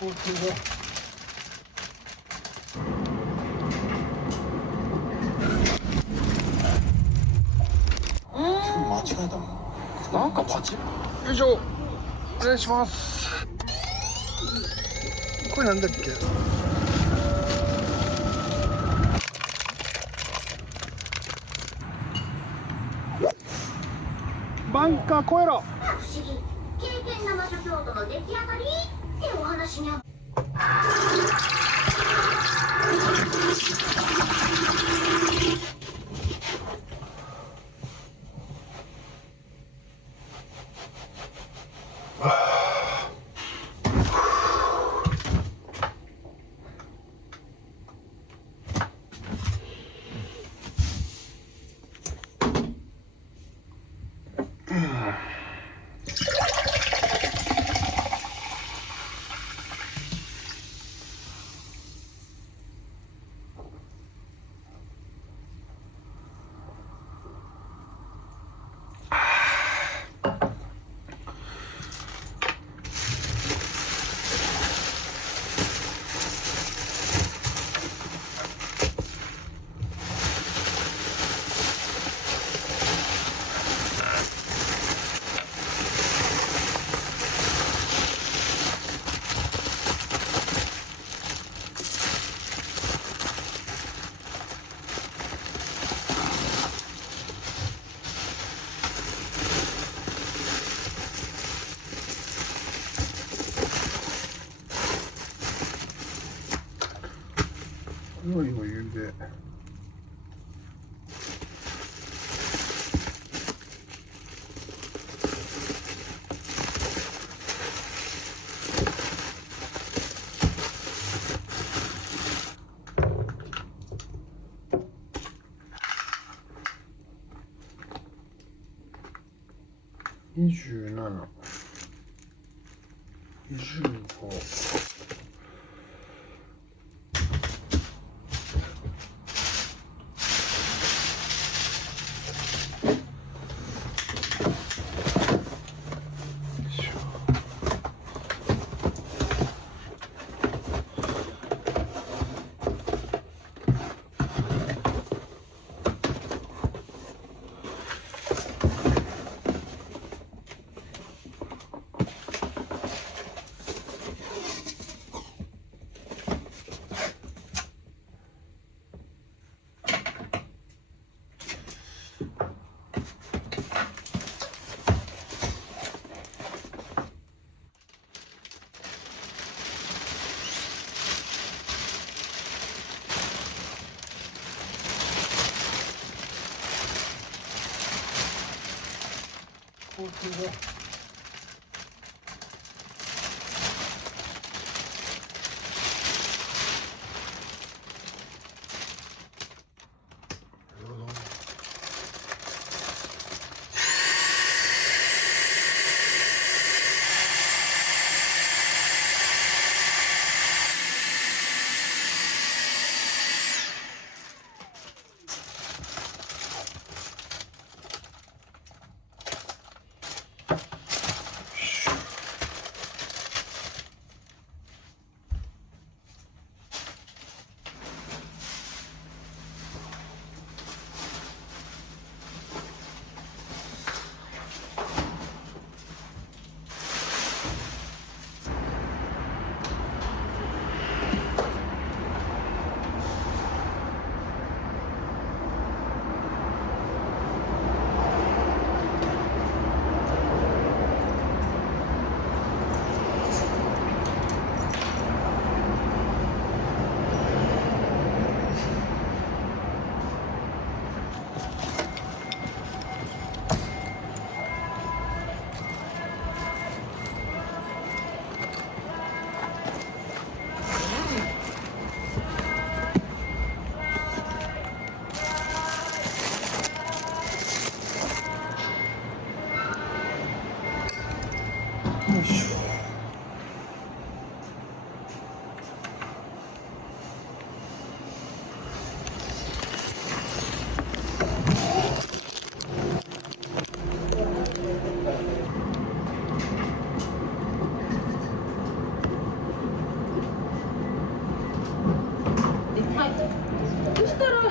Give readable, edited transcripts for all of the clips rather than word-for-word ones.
交通で間違えたもん。なんかパチよいしょ、お願いします。これなんだっけ。バンカー越えろ。不思議、経験生助教徒の出来上がりってお話にゃ。おいおい言うで。27、25。交通で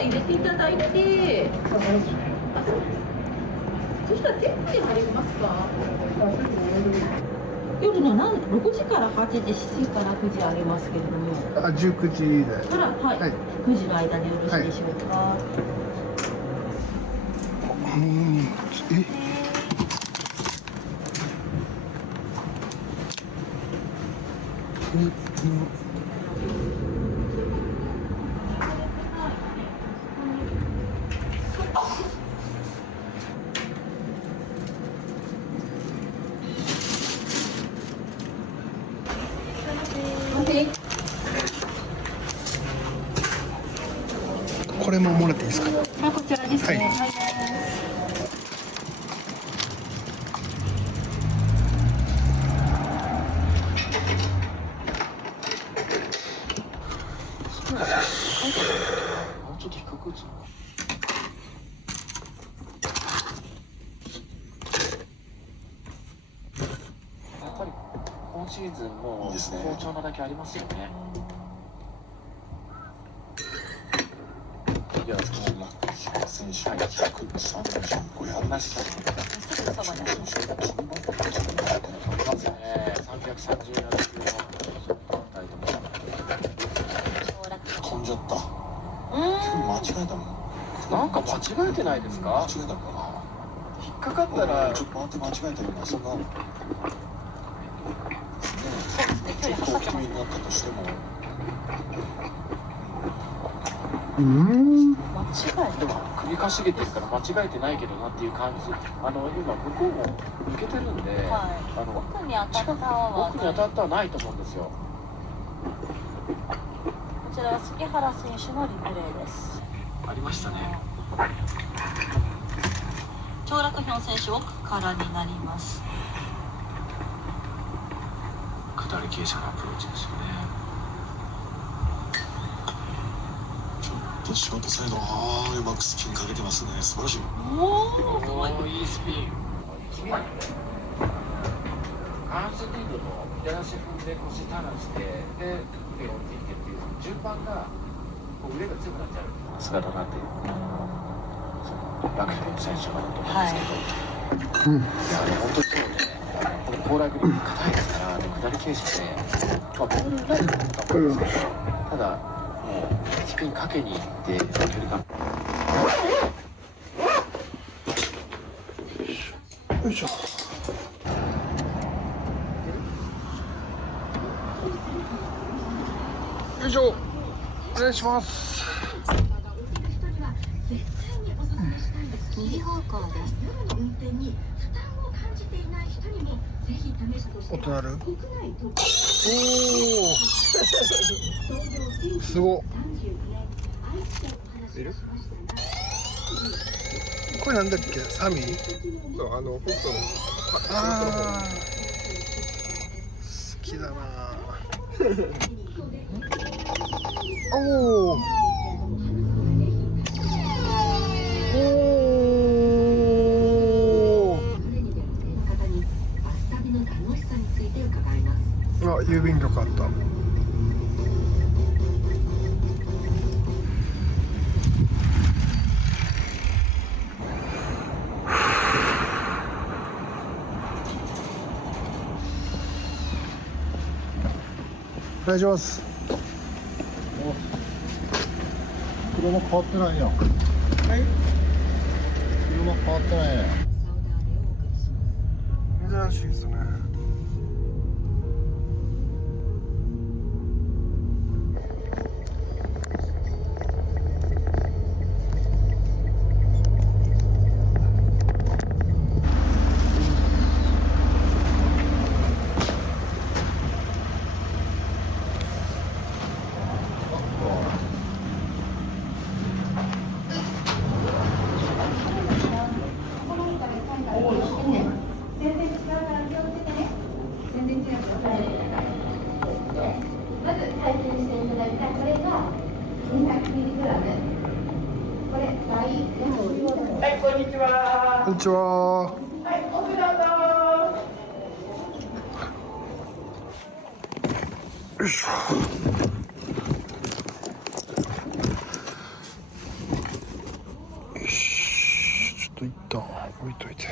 入れていただいて、そしたらテックで入りますか？夜の6時から8時、7時から9時ありますけれども。あ、19時で。から、はい、はい、9時の間でよろしいでしょうか。これももらっていいですか？あ、こちらですね。はいはい。もうちょっと低く打つの。やっぱり今シーズンも好調なだけありますよね。いや、マックス選手は135やなしだ。すぐそばに飛びますよね。330ヤード級の2人とも飛んじゃった。間違えたもん。なんか間違えてないですか？間違えたのかな。引っかかったらちょっと待って、間違えたような、そんなちょっと大きめになったとしても。間違えても首かしげてるから間違えてないけどなっていう感じ。今向こうも抜けてるんで、奥に当たったはないと思うんですよ。こちらは杉原選手のリプレイです。ありましたね。長楽ヒョン選手奥からになります。下り傾斜のアプローチですよね。ちょっとショートサイド、うまくスピンかけてますね。素晴らしい。おお、いいスピン。下半身リードの左足踏んで腰ターンしてで腕を置いていってっていう順番が腕が強くなっちゃう。さすがだなっていう楽天選手かなと思うんですけど、いや本当にそうね。この高麗グリップ硬いですから下り傾斜で、ボールラインだと思うんですけど、ただもうスピンかけに行って距離感。よいしょ。よいしょ。お願いします。右方向です。運転に負担を感じていない人にもぜひ試してほしい。音鳴る？国内トップおお。すごっ。これなんだっけ？サミ？そう、北斗の。ああ。好きだな。おお。あ、郵便局あった。お願いします。車変わってないやん。はい。車変わってないやん。珍しいですね。まず体験していただいたこれが 200mg。これ倍はい、こんにちは。こんにちは。はい、奥どうぞ。よいしょ。置いといて。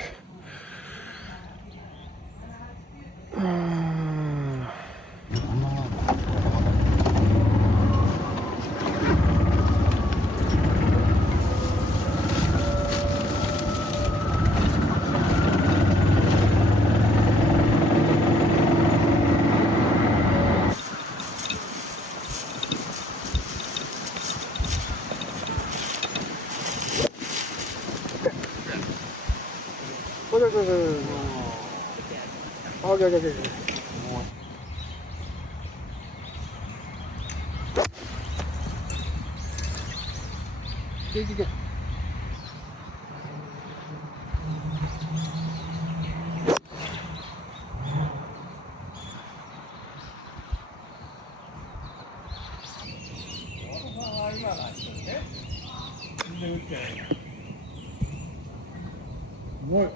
もう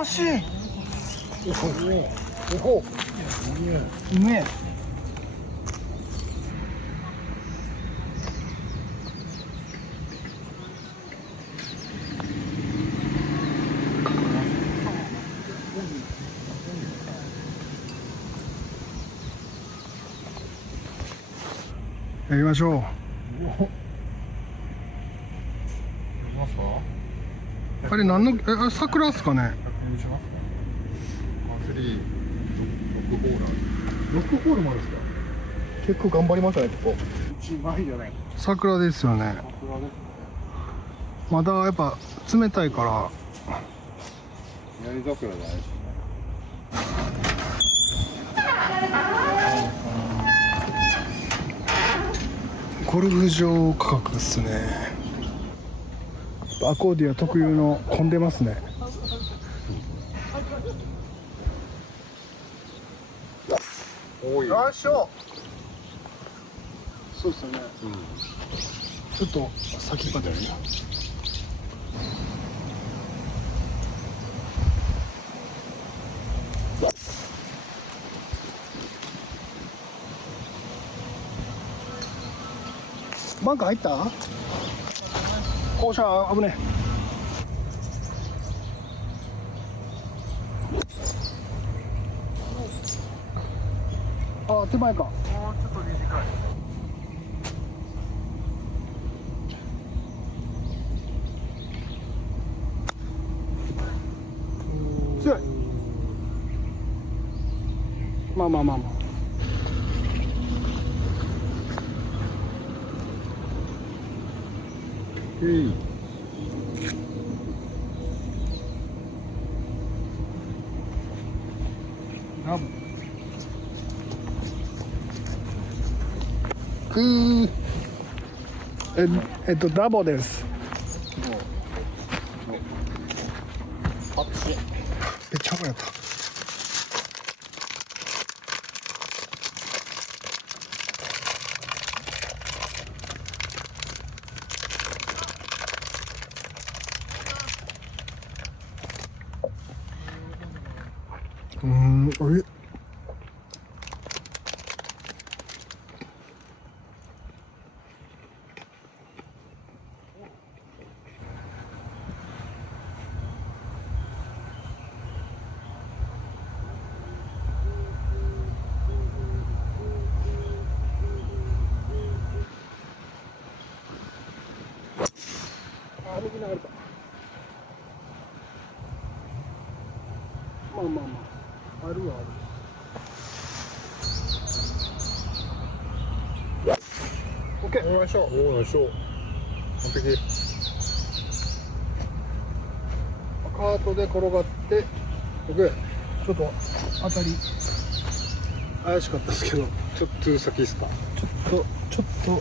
惜しい。おお、うめえ。やりましょう。あれ何の桜っすかね。6ホールもあるんですか。結構頑張りましたね、ここ。桜ですよね。まだやっぱ冷たいから。槍桜じゃないですね。ゴルフ場価格っすね。アコーディア特有の混んでますね。よいしょ。そうですよね。ちょっと先っぱでやるな。バンカー入った？校舎危ねえ。あ、手前か。もうちょっと短い。強い。まあまあまあまあ。ダボです。めっちゃ危なかった。あれ？右流れた。まあまあまあ、あるはある。オッケー。よいしょ。よいしょ。完璧。カートで転がって、オッケー。ちょっと当たり怪しかったですけど、ちょっと先ですか。ちょっと。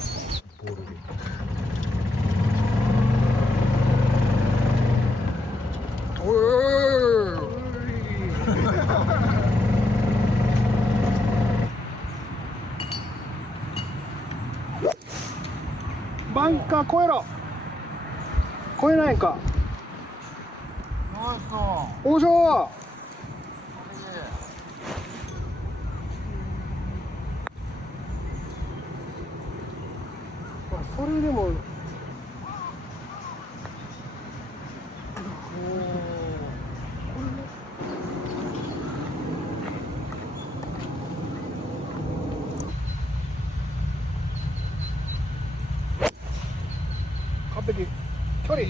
バンカー越えろ。越えないか。おいしょ。それでも完璧。距離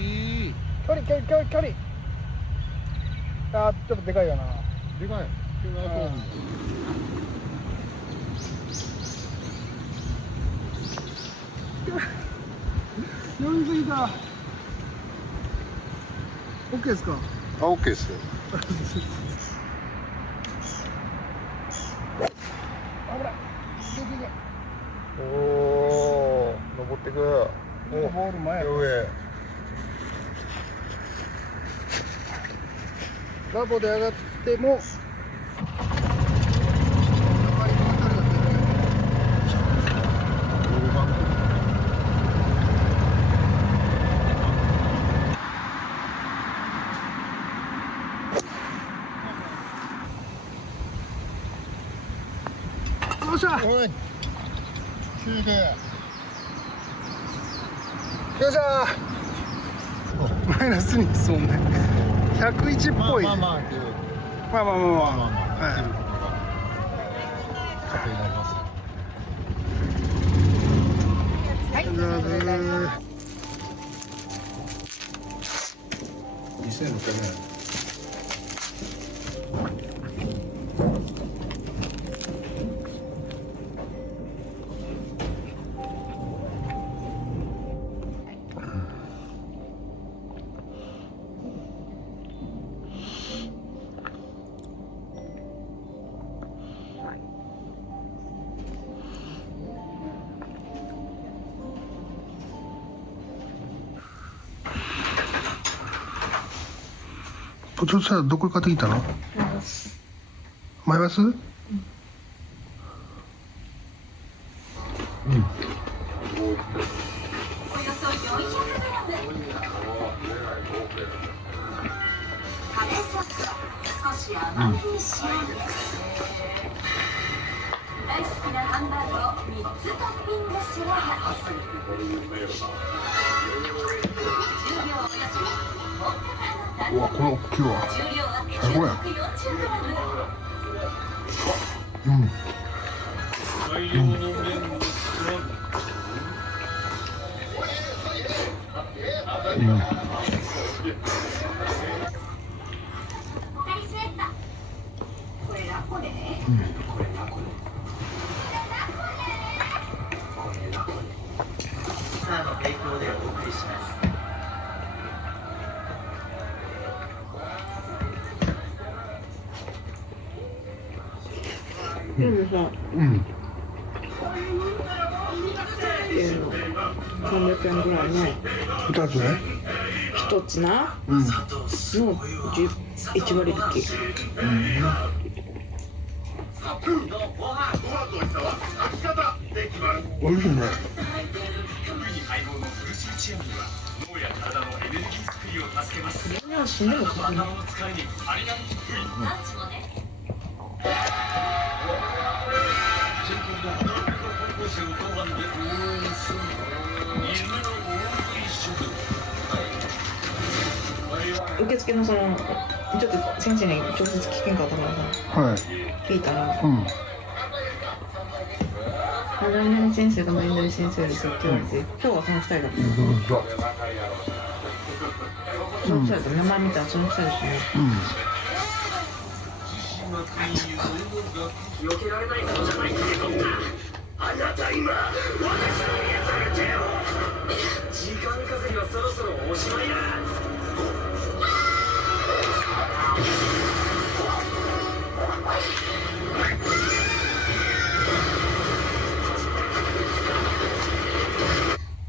あー、ちょっとでかいよな。でかい。飲みすぎた。オッケーですか。あ、オッケーですよ。危ない。おお、登ってく。ボール前。上。ラボで上がっても。よっしゃ。おい。休憩。よっしゃー。マイナス2ですもんね。101っぽい。まあまあまあまあはい。糧になります。2600円。ポテトサラダどこ買ってきたの？マイバス？およそ 400g カレーソースは少し甘めに仕上げ、大好きなハンバーグを3つトッピングすれば重量およそうわ、この大きいわ。重量は 940g。 うん。でもさ、うん。300円ぐらいの2つね。1つな、うん。の1割引き。おいしいね。これは死んでもかかんない。受付のそのちょっと先生に直接聞けんかったからさ、はい。聞いたらうん。 何々先生と何々先生ですよって言われて、今日はその2人だった。その2人だった。名前見たらその2人だったね。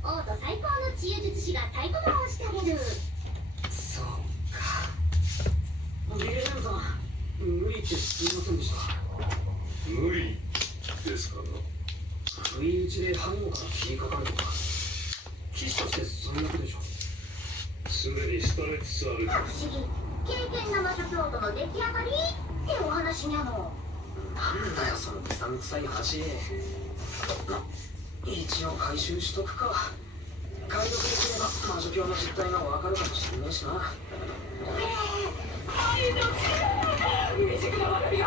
王都最高の知恵術師が太鼓判をしてあげる。ビレーンさん、無理ってすみませんでした。無理ですか？不意打ちで背後から切りかかるとか、騎士として最悪でしょ。常に廃れつつある。不思議、経験生女京都の出来上がりってお話にゃの。なんだよそのうさんくさい話。一応回収しとくか。解読できれば魔女教の実態がわかるかもしれないしな。道がわかるよ。